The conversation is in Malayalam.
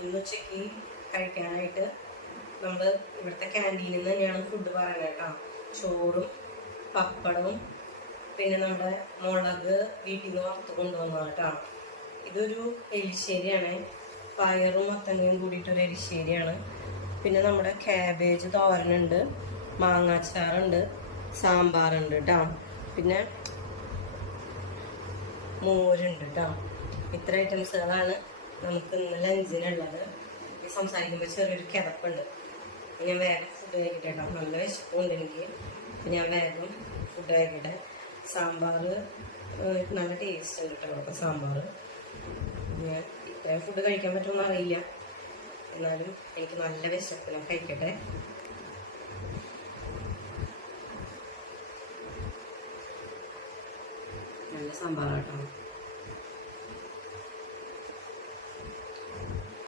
ഇന്ന് ഉച്ചയ്ക്ക് കഴിക്കാനായിട്ട് നമ്മൾ ഇവിടുത്തെ ക്യാൻറ്റീനിൽ നിന്ന് തന്നെയാണ് ഫുഡ് പറയുന്നത് കേട്ടോ. ചോറും പപ്പടവും പിന്നെ നമ്മുടെ മുളക് വീട്ടിൽ നിന്ന് വറുത്ത് കൊണ്ടുവന്നതാണ് കേട്ടോ. ഇതൊരു എലിശ്ശേരിയാണ്, പയറും മത്തങ്ങയും കൂടിയിട്ടൊരു എലിശ്ശേരിയാണ്. പിന്നെ നമ്മുടെ കാബേജ് തോരനുണ്ട്, മാങ്ങാച്ചാറുണ്ട്, സാമ്പാറുണ്ട് കേട്ടോ. പിന്നെ മോരുണ്ട് കേട്ടോ. ഇത്ര ഐറ്റംസുകളാണ് നമുക്ക് ഇന്ന് ലഞ്ചിനുള്ളത്. സംസാരിക്കുമ്പോൾ ചെറിയൊരു കിതപ്പുണ്ട്. ഞാൻ വേഗം ഫുഡ് കഴിക്കട്ടെ കേട്ടോ. നല്ല വിശപ്പുണ്ട് എനിക്ക്. അപ്പം ഞാൻ വേഗം ഫുഡ് കഴിക്കട്ടെ. സാമ്പാർ നല്ല ടേസ്റ്റ് ഉണ്ട് കേട്ടോ അവിടുത്തെ സാമ്പാർ. ഞാൻ ഇത്രയും ഫുഡ് കഴിക്കാൻ പറ്റുമെന്ന് അറിയില്ല, എന്നാലും എനിക്ക് നല്ല വിശപ്പ്. ഞാൻ കഴിക്കട്ടെ. നല്ല സാമ്പാർ കേട്ടോ.